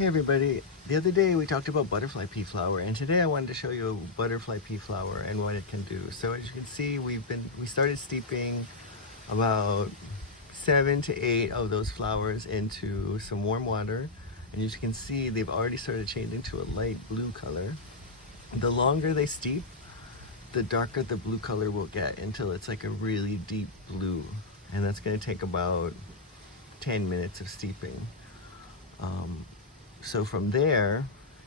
Hey everybody, the other day we talked about butterfly pea flower, and today I wanted to show you butterfly pea flower and what it can do. So as you can see, we started steeping about 7 to 8 of those flowers into some warm water, and as you can see, they've already started changing to a light blue color. The longer they steep, the darker the blue color will get until it's like a really deep blue, and that's going to take about 10 minutes of steeping. So from there,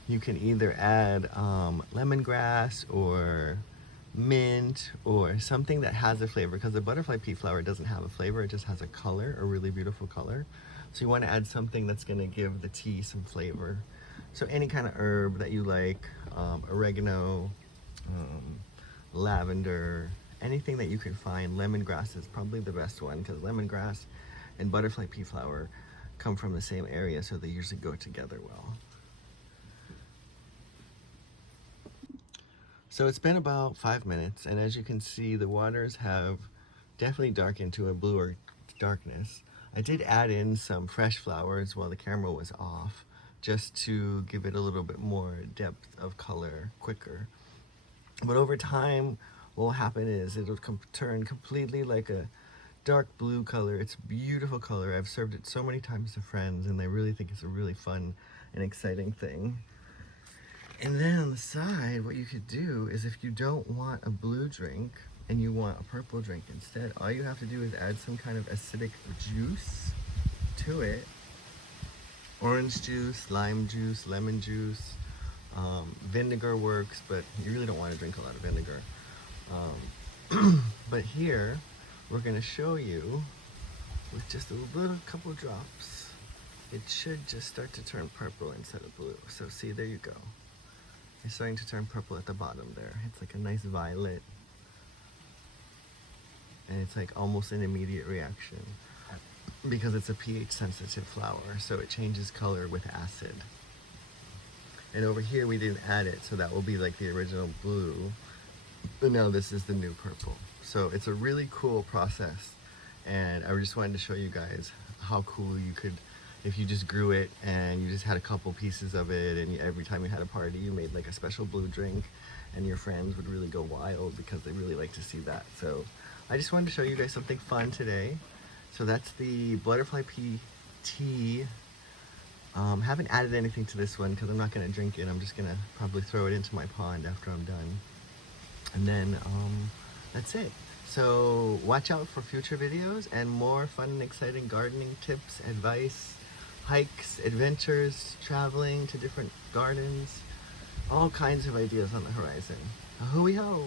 you can either add lemongrass or mint or something that has a flavor, because the butterfly pea flower doesn't have a flavor, it just has a color, a really beautiful color. So you want to add something that's going to give the tea some flavor. So any kind of herb that you like, oregano, lavender, anything that you can find. Lemongrass is probably the best one because lemongrass and butterfly pea flower come from the same area, so they usually go together well. So it's been about 5 minutes, and as you can see, the waters have definitely darkened to a bluer darkness. I did add in some fresh flowers while the camera was off, just to give it a little bit more depth of color quicker. But over time, what will happen is it'll turn completely like a dark blue color. It's a beautiful color. I've served it so many times to friends, and they really think it's a really fun and exciting thing. And then on the side, what you could do is, if you don't want a blue drink and you want a purple drink instead, all you have to do is add some kind of acidic juice to it. Orange juice, lime juice, lemon juice, vinegar works, but you really don't want to drink a lot of vinegar. But here, we're going to show you with just a little couple drops. It should just start to turn purple instead of blue. So see, there you go. It's starting to turn purple at the bottom there. It's like a nice violet. And it's like almost an immediate reaction because it's a pH sensitive flower, so it changes color with acid. And over here we didn't add it, so that will be like the original blue. But now this is the new purple. So it's a really cool process, and I just wanted to show you guys how cool you could, if you just grew it and you just had a couple pieces of it, and every time you had a party you made like a special blue drink, and your friends would really go wild because they really like to see that. So I just wanted to show you guys something fun today. So that's the butterfly pea tea. Haven't added anything to this one because I'm not going to drink it. I'm just going to probably throw it into my pond after I'm done. And then that's it. So watch out for future videos and more fun and exciting gardening tips, advice, hikes, adventures, traveling to different gardens, all kinds of ideas on the horizon. Hooey ho!